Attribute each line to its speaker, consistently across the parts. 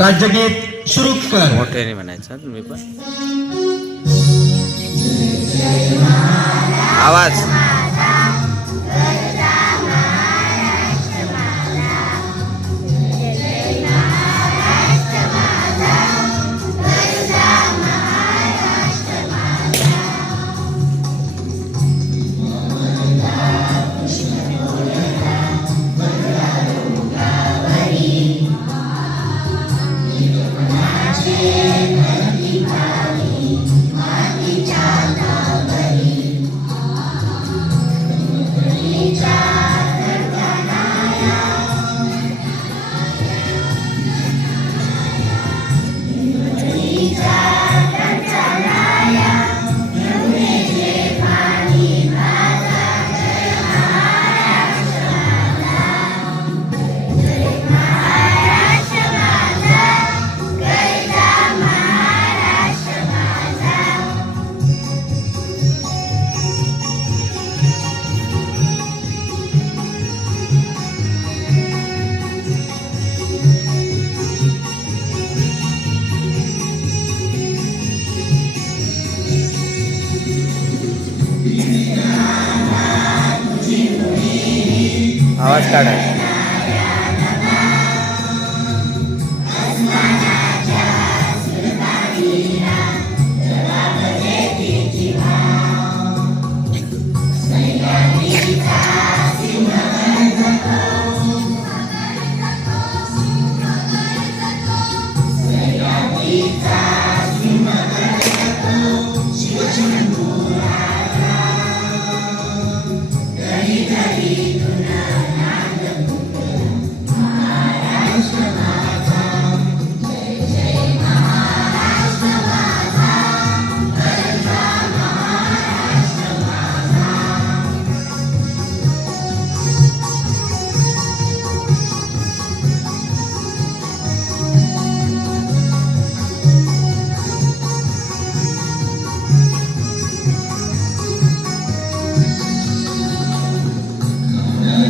Speaker 1: राज्यगीत सुरू कर.
Speaker 2: मोठ्याने म्हणायचं हं तुम्ही पण. आवाज काढा.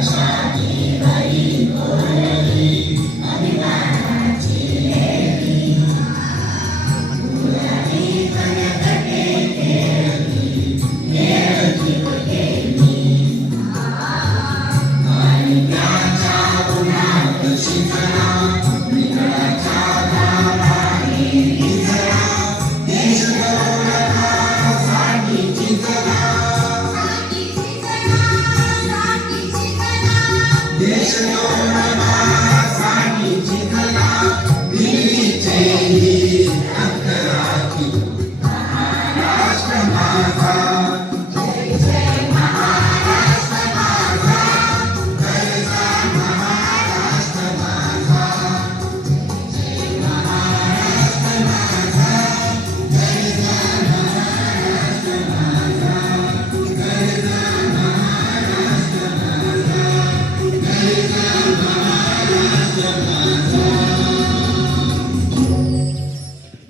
Speaker 1: شعبي مريض Deixa eu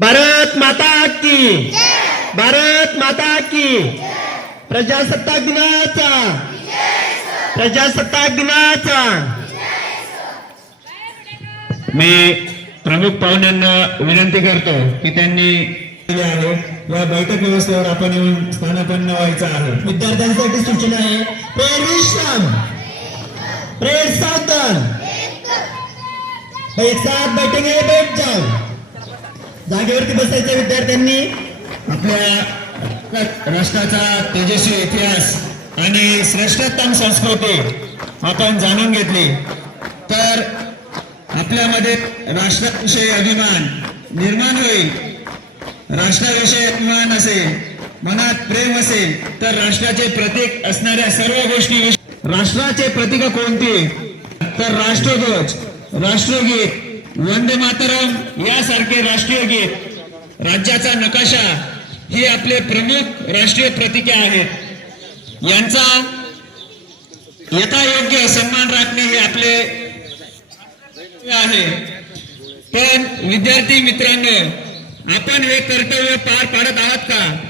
Speaker 1: भारत माता की। भारत माता की। प्रजासत्ताक दिनाचा। प्रजासत्ताक दिनाचा।
Speaker 3: मी प्रमुख पाहुण्यांना विनंती करतो की त्यांनी आहे या बैठक व्यवस्थेवर आपण येऊन स्थानापन्न व्हायचं आहे.
Speaker 1: विद्यार्थ्यांसाठी सूचना आहे. प्रेयर विश्राम प्रेयर सावधान. एक साथ बैठेंगे बैठ जाओ जागेवरती बसायचं विद्यार्थ्यांनी.
Speaker 3: आपल्या राष्ट्राचा तेजस्वी इतिहास आणि श्रेष्ठतम संस्कृती आपण जाणून घेतली. तर आपल्यामध्ये राष्ट्राविषयी अभिमान निर्माण होईल. राष्ट्राविषयी अभिमान असेल मनात प्रेम असेल तर राष्ट्राचे प्रतीक असणाऱ्या सर्व गोष्टी राष्ट्राचे प्रतीक कोणती? तर राष्ट्रध्वज. राष्ट्रगीत वंदे मातरम यासारखे राष्ट्रीय गीत राज्याचा नकाशा ही आपले प्रमुख राष्ट्रीय प्रतीके आहेत. यांचा यथायोग्य सन्मान राखणे हे आपले आहे. पण विद्यार्थी मित्रांनो आपण हे कर्तव्य पार पाडत आहात का?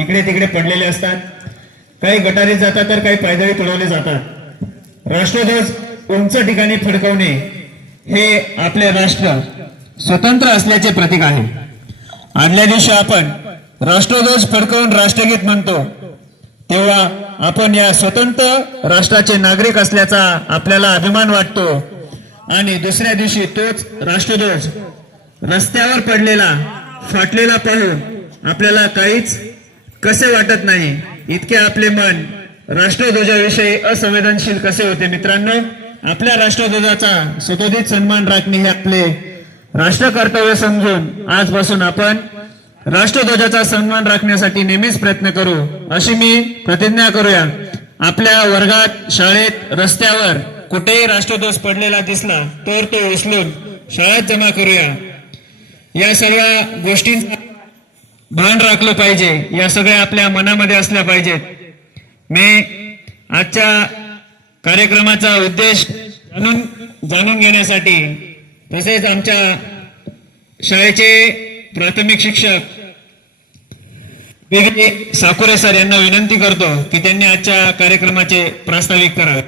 Speaker 3: इकडे तिकडे पडलेले असतात. काही गटारी जातात तर काही पायदळी पडवले जातात. राष्ट्रध्वज उंच ठिकाणी फडकवणे हे आपले राष्ट्र स्वतंत्र असल्याचे प्रतीक आहे. आदल्या दिवशी आपण राष्ट्रध्वज फडकवून राष्ट्रगीत म्हणतो. तेव्हा आपण या स्वतंत्र राष्ट्राचे नागरिक असल्याचा आपल्याला अभिमान वाटतो. आणि दुसऱ्या दिवशी तोच राष्ट्रध्वज रस्त्यावर पडलेला फाटलेला पाहून आपल्याला काहीच कसे वाटत नाही इतके आपले मन राष्ट्रध्वजाविषयी असंवेदनशील कसे होते मित्रांनो? आपल्या राष्ट्रध्वजाचा सुतोदित सन्मान राखणे हे आपले राष्ट्र कर्तव्य समजून आजपासून आपण राष्ट्रध्वजाचा सन्मान राखण्यासाठी नेहमीच प्रयत्न करू अशी मी प्रतिज्ञा करूया. आपल्या वर्गात शाळेत रस्त्यावर कुठेही राष्ट्रध्वज पडलेला दिसला तर तो उचलून शाळेत जमा करूया. या सर्व गोष्टींचा भान राखलं पाहिजे. या सगळ्या आपल्या मनामध्ये असल्या पाहिजेत. मी आजच्या कार्यक्रमाचा उद्देश जाणून जाणून घेण्यासाठी तसेच आमच्या शाळेचे प्राथमिक शिक्षक साकुरे सर यांना विनंती करतो की त्यांनी आजच्या कार्यक्रमाचे प्रास्ताविक करावे.